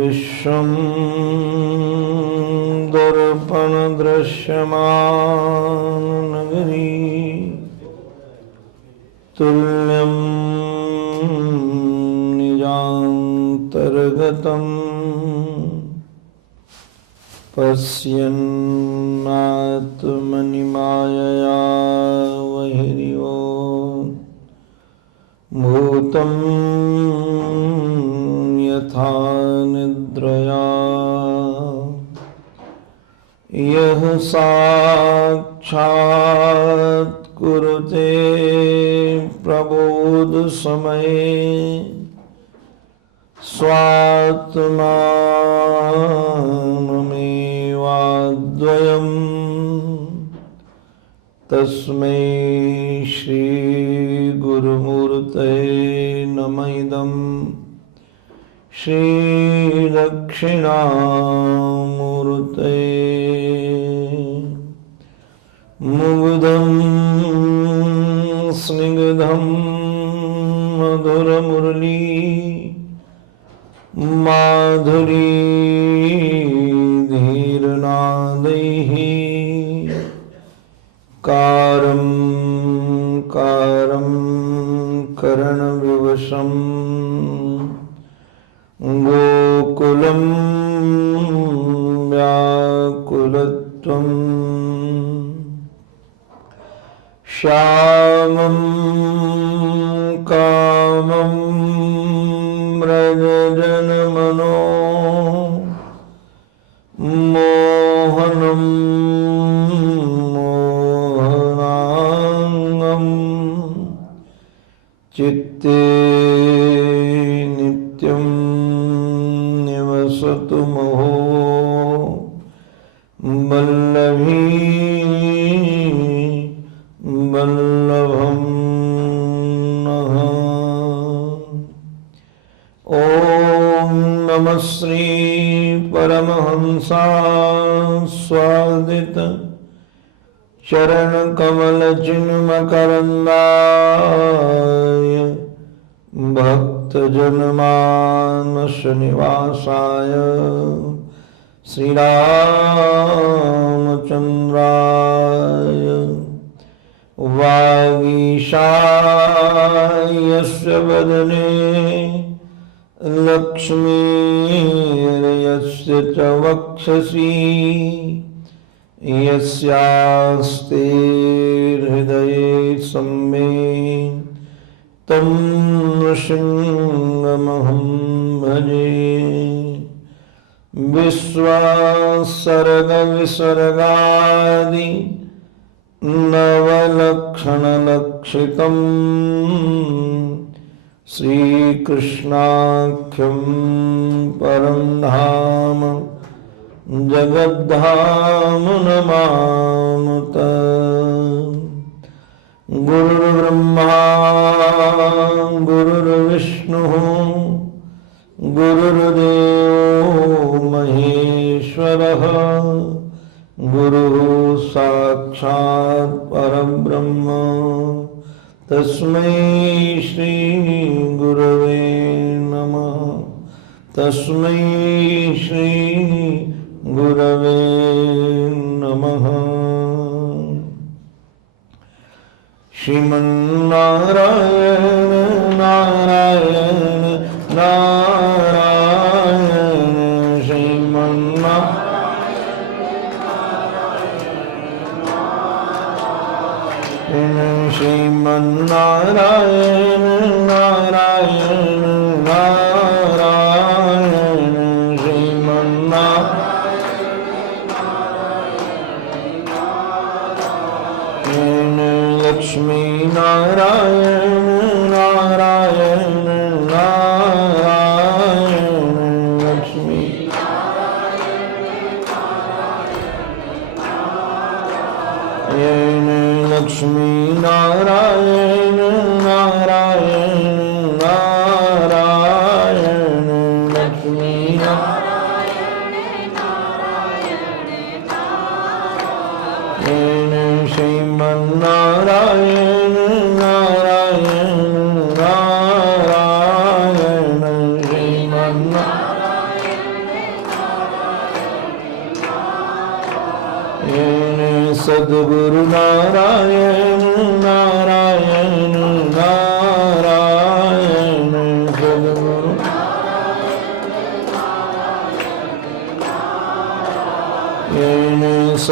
विश्वं दर्पणदृश्यमाननगरी तुल्यं निजान्तर्गतं पश्यन्नात्मनिमायया बहिर्यो भूतं यथा निद्रया यः साक्षात् कुरुते प्रबोधसमये स्वात्मानमेवाद्वयं तस्मै श्री गुरुमूर्तये नमः इदं श्री दक्षिणामूर्तये मुग्धं स्निग्धं मधुरमुरली माधुरी धीरनादैः कारं कारं करणविवशं गोकुलं व्याकुलत्वं श्यामं कामं व्रजजनमनो मोहनं मोहनाङ्गं चित्ते नित्यं निवसतु मोहो वल्लभी वल्लभं नः। ॐ नमः श्री परमहंसास्वादित चरणकमलचिन्मकरन्दाय भक्तजनमानसनिवासाय श्रीरामचन्द्राय वागीशायस्य वदने लक्ष्मीर्यस्य च वक्षसि यस्यास्ते हृदये सम्मेत् तं नृसिंहमहं भजे। विश्वासर्गविसर्गादि नवलक्षणलक्षितं श्रीकृष्णाख्यं परं धाम जगद्धाम नमामि तत्। गुरुर्ब्रह्मा गुरुर्विष्णुः गुरुर्देवो महेश्वरः गुरुः साक्षात् परब्रह्म तस्मै श्री गुरवे नमः। तस्मै श्री गुरवे नमः। श्रीमन्नारायण नारायण नारायण श्रीमन्नारायण नारायण नारायण श्रीमन्नारायण लक्ष्मी नारायण नारायण नारायण लक्ष्मी लक्ष्मी नारायण नारायण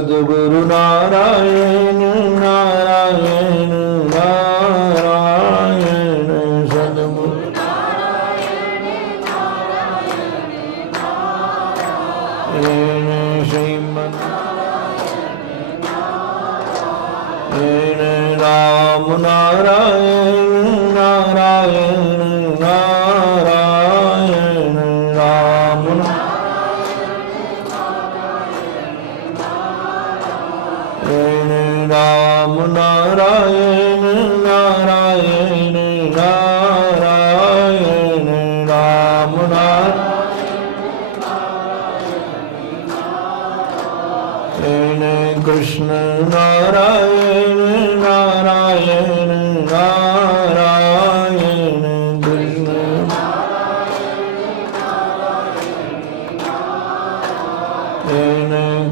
सद्गुरु नारायण नारायण नारायण सद्गुरु नारायण श्रीमन राम नारायण नारायण नारायण राम राम नारायण नारायण नारायण राम नारायण कृष्ण नारायण नारायण नारायण कृष्ण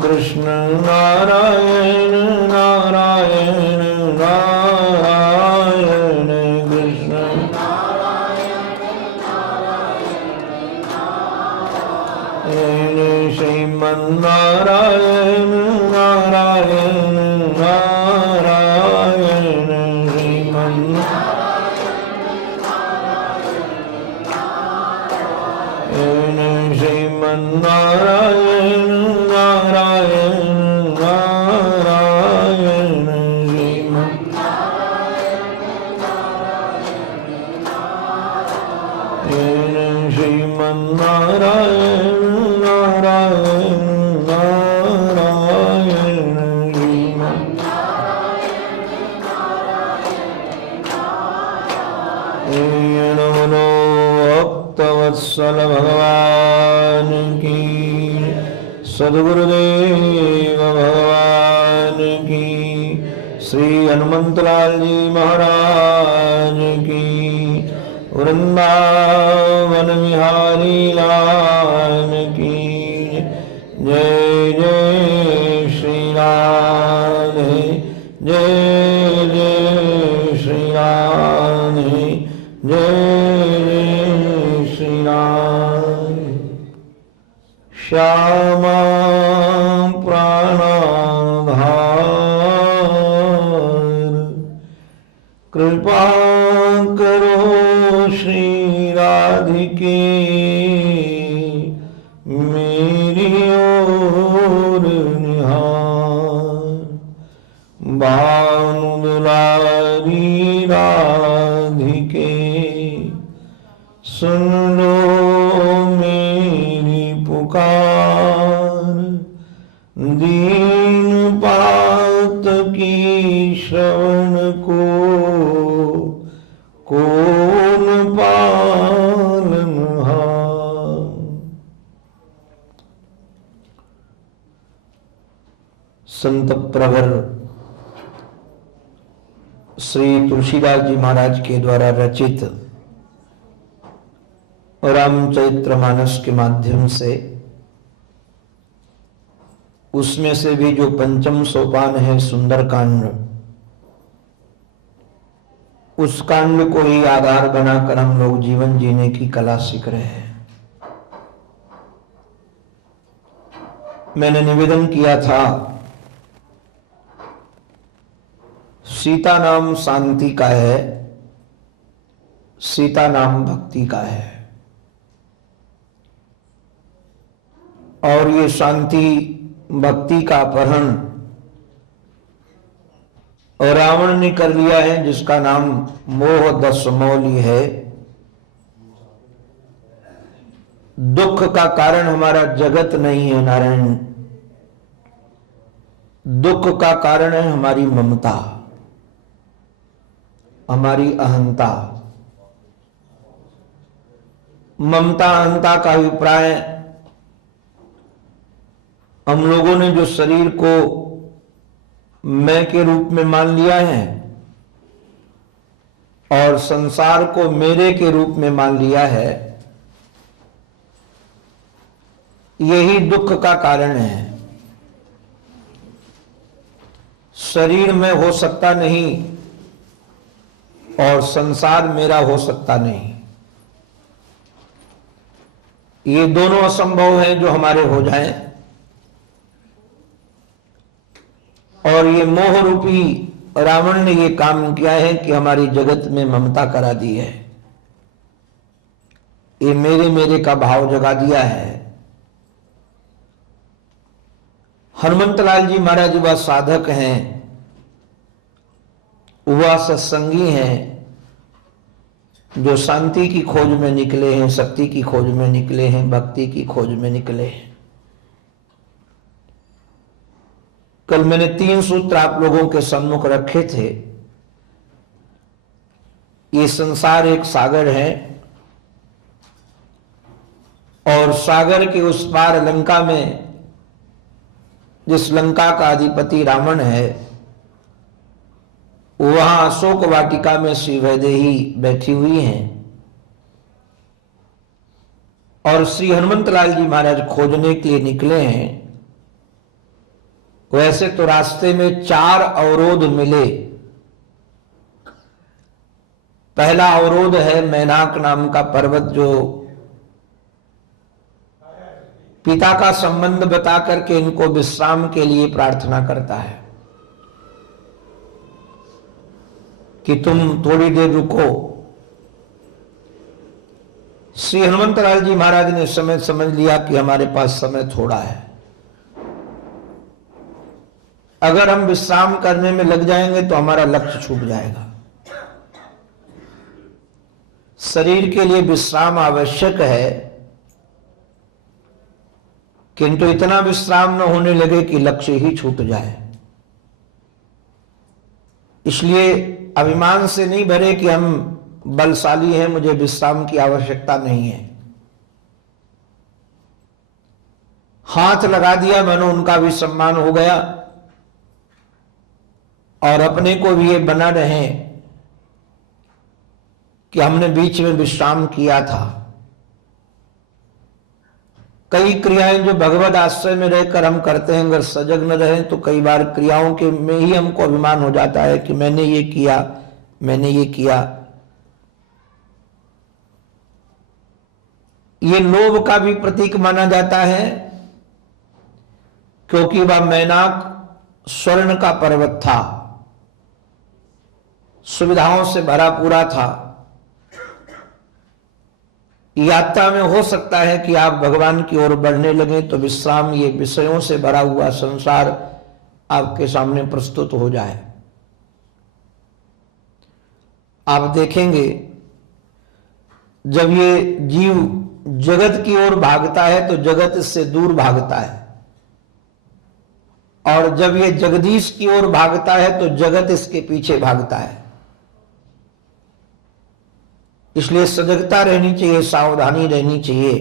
कृष्ण नारायण नारायण नारायण कृष्ण श्रीमन नारायण नारायण नारायण श्रीमन श्रीमन नारायण नारायण नारायण श्रीमन श्रीमन नारायण नारायण नारायण श्रीमन नमो भक्तवत्सल भगवान की सद्गुरुदेव भगवान की श्री हनुमंतलाल जी महाराज की वृंदावन बिहारी लाल की जय जय श्री राधे जय जय श्री राधे जय जय श्री राधे श्यामा प्राणाधार कृपा करो श्री राधिके मेरी ओर निहार भानु दुलारी राधिके सुन लो मेरी पुकार दीन पात की श्रवण को कौन पालनहार। संत प्रवर श्री तुलसीदास जी महाराज के द्वारा रचित रामचरितमानस के माध्यम से उसमें से भी जो पंचम सोपान है सुंदर कांड, उस कांड को ही आधार बनाकर हम लोग जीवन जीने की कला सीख रहे हैं। मैंने निवेदन किया था, सीता नाम शांति का है, सीता नाम भक्ति का है। और ये शांति भक्ति का अपहरण और रावण ने कर लिया है, जिसका नाम मोह दशमौली है। दुख का कारण हमारा जगत नहीं है नारायण, दुख का कारण है हमारी ममता, हमारी अहंता। ममता अहंता का अभिप्राय, हम लोगों ने जो शरीर को मैं के रूप में मान लिया है और संसार को मेरे के रूप में मान लिया है, यही दुख का कारण है। शरीर में हो सकता नहीं और संसार मेरा हो सकता नहीं, ये दोनों असंभव है जो हमारे हो जाएं। और ये मोह रूपी रावण ने ये काम किया है कि हमारी जगत में ममता करा दी है, ये मेरे मेरे का भाव जगा दिया है। हनुमंतलाल जी महाराज वह साधक हैं, वह सत्संगी हैं जो शांति की खोज में निकले हैं, शक्ति की खोज में निकले हैं, भक्ति की खोज में निकले हैं। कल मैंने 3 सूत्र आप लोगों के सम्मुख रखे थे। ये संसार एक सागर है और सागर के उस पार लंका में जिस लंका का अधिपति रावण है, वहां अशोक वाटिका में श्री वैदेही बैठी हुई हैं और श्री हनुमंतलाल जी महाराज खोजने के लिए निकले हैं। वैसे तो रास्ते में 4 अवरोध मिले। पहला अवरोध है मैनाक नाम का पर्वत, जो पिता का संबंध बता करके इनको विश्राम के लिए प्रार्थना करता है कि तुम थोड़ी देर रुको। श्री हनुमंतलाल जी महाराज ने समय समझ लिया कि हमारे पास समय थोड़ा है, अगर हम विश्राम करने में लग जाएंगे तो हमारा लक्ष्य छूट जाएगा। शरीर के लिए विश्राम आवश्यक है, किंतु इतना विश्राम न होने लगे कि लक्ष्य ही छूट जाए। इसलिए अभिमान से नहीं भरे कि हम बलशाली हैं, मुझे विश्राम की आवश्यकता नहीं है। हाथ लगा दिया, मानो उनका भी सम्मान हो गया और अपने को भी ये बना रहे कि हमने बीच में विश्राम किया था। कई क्रियाएं जो भगवत आश्रय में रहकर हम करते हैं, अगर सजग न रहें तो कई बार क्रियाओं के में ही हमको अभिमान हो जाता है कि मैंने ये किया, मैंने ये किया। ये लोभ का भी प्रतीक माना जाता है, क्योंकि वह मैनाक स्वर्ण का पर्वत था, सुविधाओं से भरा पूरा था। यात्रा में हो सकता है कि आप भगवान की ओर बढ़ने लगे तो विश्राम, ये विषयों से भरा हुआ संसार आपके सामने प्रस्तुत हो जाए। आप देखेंगे जब ये जीव जगत की ओर भागता है तो जगत इससे दूर भागता है, और जब ये जगदीश की ओर भागता है तो जगत इसके पीछे भागता है। इसलिए सजगता रहनी चाहिए, सावधानी रहनी चाहिए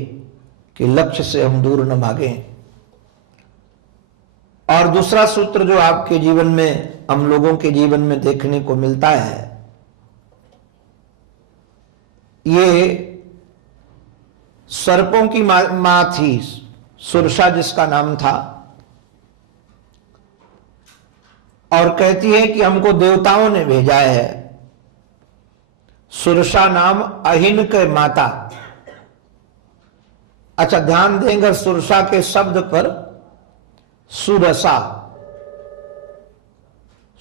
कि लक्ष्य से हम दूर न भागें। और दूसरा सूत्र जो आपके जीवन में, हम लोगों के जीवन में देखने को मिलता है, ये सर्पों की मां थी, सुरसा जिसका नाम था, और कहती है कि हमको देवताओं ने भेजा है। सुरसा नाम अहिन के माता। अच्छा, ध्यान देंगे सुरसा के शब्द पर, सुरसा,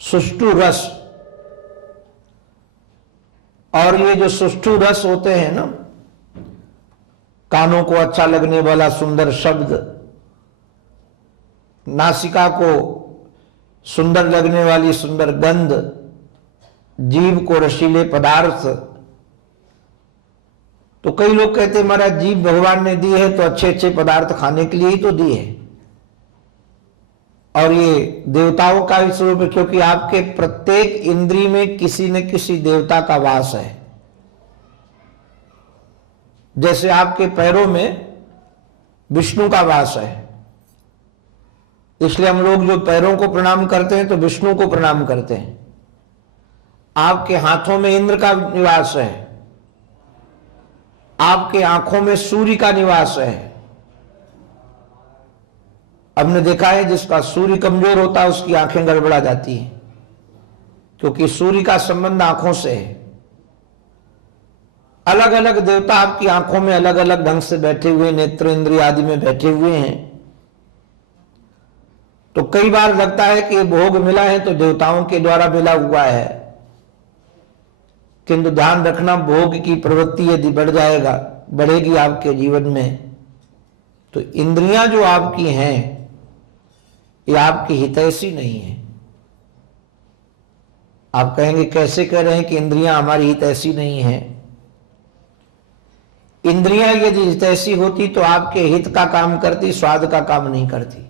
सुष्टु रस। और ये जो सुष्टु रस होते हैं ना, कानों को अच्छा लगने वाला सुंदर शब्द, नासिका को सुंदर लगने वाली सुंदर गंध, जीव को रसीले पदार्थ। तो कई लोग कहते हैं महाराज जीव भगवान ने दी है तो अच्छे अच्छे पदार्थ खाने के लिए ही तो दी है, और ये देवताओं का ही स्वरूप है, क्योंकि आपके प्रत्येक इंद्री में किसी न किसी देवता का वास है। जैसे आपके पैरों में विष्णु का वास है, इसलिए हम लोग जो पैरों को प्रणाम करते हैं तो विष्णु को प्रणाम करते हैं। आपके हाथों में इंद्र का निवास है, आपके आंखों में सूर्य का निवास है। हमने देखा है जिसका सूर्य कमजोर होता है उसकी आंखें गड़बड़ा जाती हैं, क्योंकि सूर्य का संबंध आंखों से है। अलग अलग देवता आपकी आंखों में अलग अलग ढंग से बैठे हुए, नेत्र इंद्रिय आदि में बैठे हुए हैं। तो कई बार लगता है कि भोग मिला है तो देवताओं के द्वारा मिला हुआ है, किंतु ध्यान रखना भोग की प्रवृत्ति यदि बढ़ेगी आपके जीवन में, तो इंद्रियां जो आपकी हैं ये आपकी हितैषी नहीं है। आप कहेंगे कैसे कह रहे हैं कि इंद्रियां हमारी हितैषी नहीं है? इंद्रियां यदि हितैषी होती तो आपके हित का काम करती, स्वाद का काम नहीं करती।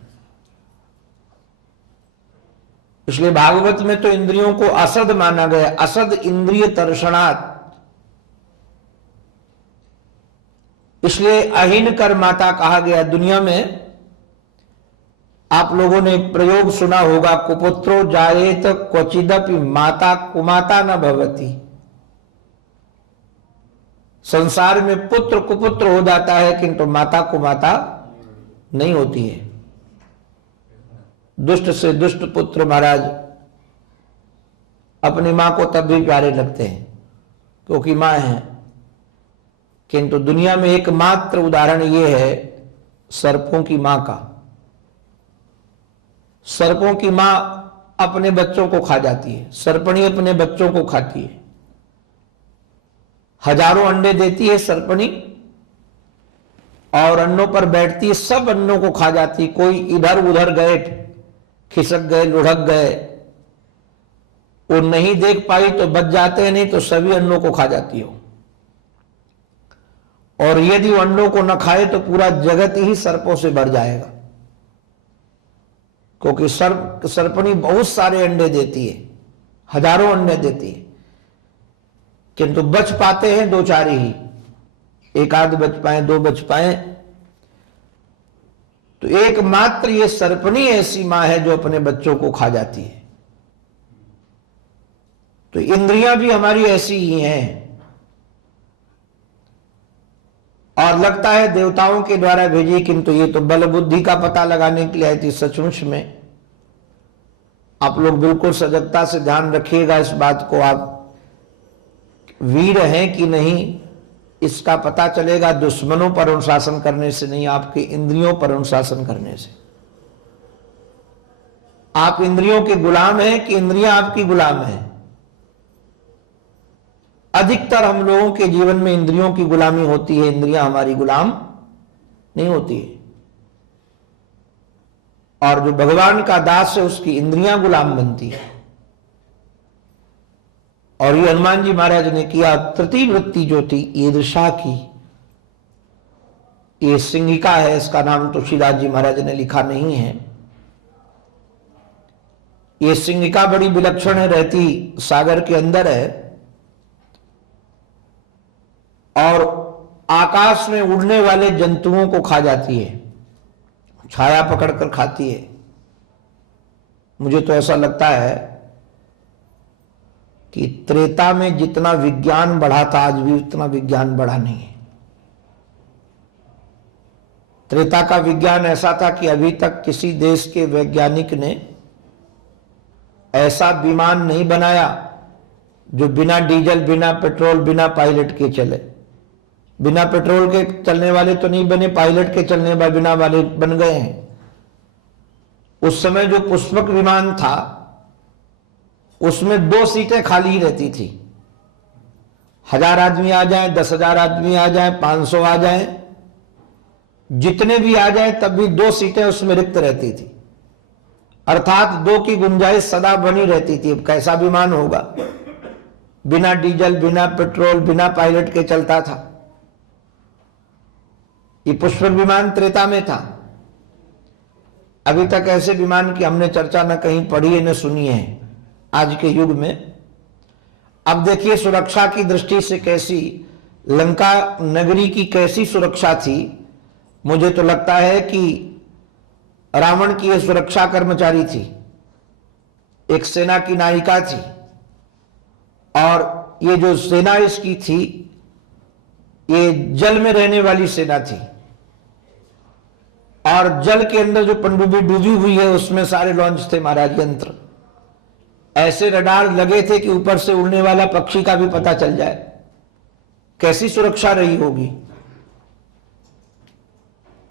इसलिए भागवत में तो इंद्रियों को असद माना गया, असद इंद्रिय तर्षणात्। इसलिए अहीन कर माता कहा गया। दुनिया में आप लोगों ने प्रयोग सुना होगा, कुपुत्रो जायेत क्वचिदपि माता कुमाता न भवति। संसार में पुत्र कुपुत्र हो जाता है किंतु माता कुमाता नहीं होती है। दुष्ट से दुष्ट पुत्र महाराज अपनी मां को तब भी प्यारे लगते हैं क्योंकि मां है, किंतु दुनिया में एकमात्र उदाहरण यह है सर्पों की मां का। सर्पों की मां अपने बच्चों को खा जाती है, सर्पणी अपने बच्चों को खाती है। हजारों अंडे देती है सर्पणी और अन्नों पर बैठती है, सब अन्नों को खा जाती है। कोई इधर उधर गए, खिसक गए, लुढ़क गए, वो नहीं देख पाई तो बच जाते हैं, नहीं तो सभी अन्नों को खा जाती हो। और यदि वो अंडों को न खाए तो पूरा जगत ही सर्पों से भर जाएगा, क्योंकि सर्पणी बहुत सारे अंडे देती है, हजारों अंडे देती है, किंतु बच पाते हैं दो चार ही, एक आध बच पाए, दो बच पाए। तो एकमात्र ये सर्पणी ऐसी मां है जो अपने बच्चों को खा जाती है। तो इंद्रियां भी हमारी ऐसी ही हैं और लगता है देवताओं के द्वारा भेजी, किंतु ये तो बल बुद्धि का पता लगाने के लिए आई थी। सचमुच में आप लोग बिल्कुल सजगता से ध्यान रखिएगा इस बात को। आप वीर हैं कि नहीं इसका पता चलेगा दुश्मनों पर अनुशासन करने से नहीं, आपके इंद्रियों पर अनुशासन करने से। आप इंद्रियों के गुलाम हैं कि इंद्रियां आपकी गुलाम हैं? अधिकतर हम लोगों के जीवन में इंद्रियों की गुलामी होती है, इंद्रियां हमारी गुलाम नहीं होती है। और जो भगवान का दास है उसकी इंद्रियां गुलाम बनती है। और ये हनुमान जी महाराज ने किया। तृतीय वृत्ति जो थी ईर्षा की, ये सिंहिका है, इसका नाम तुलसीदास जी महाराज ने लिखा नहीं है। ये सिंहिका बड़ी विलक्षण है, रहती सागर के अंदर है और आकाश में उड़ने वाले जंतुओं को खा जाती है, छाया पकड़कर खाती है। मुझे तो ऐसा लगता है कि त्रेता में जितना विज्ञान बढ़ा था आज भी उतना विज्ञान बढ़ा नहीं है। त्रेता का विज्ञान ऐसा था कि अभी तक किसी देश के वैज्ञानिक ने ऐसा विमान नहीं बनाया जो बिना डीजल, बिना पेट्रोल, बिना पायलट के चले। बिना पेट्रोल के चलने वाले तो नहीं बने, पायलट के चलने बिना वाले बन गए हैं। उस समय जो पुष्पक विमान था उसमें 2 सीटें खाली ही रहती थी। 1000 आदमी आ जाए, 10,000 आदमी आ जाए, 500 आ जाए, जितने भी आ जाए तब भी 2 सीटें उसमें रिक्त रहती थी, अर्थात 2 की गुंजाइश सदा बनी रहती थी। अब कैसा विमान होगा, बिना डीजल, बिना पेट्रोल, बिना पायलट के चलता था। ये पुष्पक विमान त्रेता में था। अभी तक ऐसे विमान की हमने चर्चा न कहीं पढ़ी है न सुनी है आज के युग में। अब देखिए सुरक्षा की दृष्टि से कैसी लंका नगरी की कैसी सुरक्षा थी। मुझे तो लगता है कि रावण की यह सुरक्षा कर्मचारी थी, एक सेना की नायिका थी, और ये जो सेना इसकी थी ये जल में रहने वाली सेना थी, और जल के अंदर जो पनडुब्बी डूबी हुई है उसमें सारे लॉन्च थे महाराज, यंत्र। ऐसे रडार लगे थे कि ऊपर से उड़ने वाला पक्षी का भी पता चल जाए। कैसी सुरक्षा रही होगी।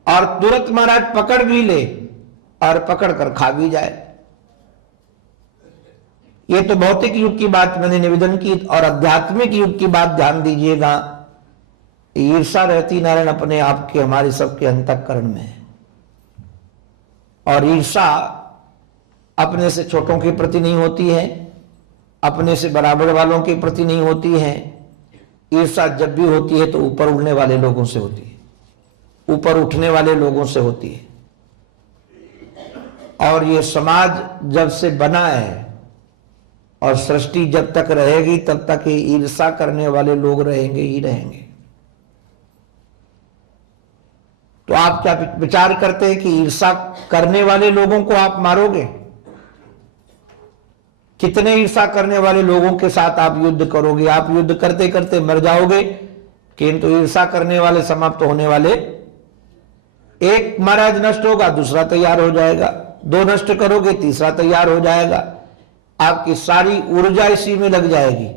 और तुरंत महाराज पकड़ भी ले और पकड़ कर खा भी जाए। ये तो भौतिक युग की बात मैंने निवेदन की, और आध्यात्मिक युग की बात ध्यान दीजिएगा। ईर्षा रहती नारायण अपने आप के हमारे सबके अंतःकरण में है, और ईर्षा अपने से छोटों के प्रति नहीं होती है, अपने से बराबर वालों के प्रति नहीं होती है। ईर्षा जब भी होती है तो ऊपर उड़ने वाले लोगों से होती है, ऊपर उठने वाले लोगों से होती है। और ये समाज जब से बना है और सृष्टि जब तक रहेगी तब तक ये ईर्षा करने वाले लोग रहेंगे ही रहेंगे। तो आप क्या विचार करते हैं कि ईर्षा करने वाले लोगों को आप मारोगे? कितने ईर्षा करने वाले लोगों के साथ आप युद्ध करोगे? आप युद्ध करते करते मर जाओगे, किंतु ईर्षा करने वाले समाप्त होने वाले, एक महाराज नष्ट होगा दूसरा तैयार हो जाएगा, दो नष्ट करोगे तीसरा तैयार हो जाएगा। आपकी सारी ऊर्जा इसी में लग जाएगी।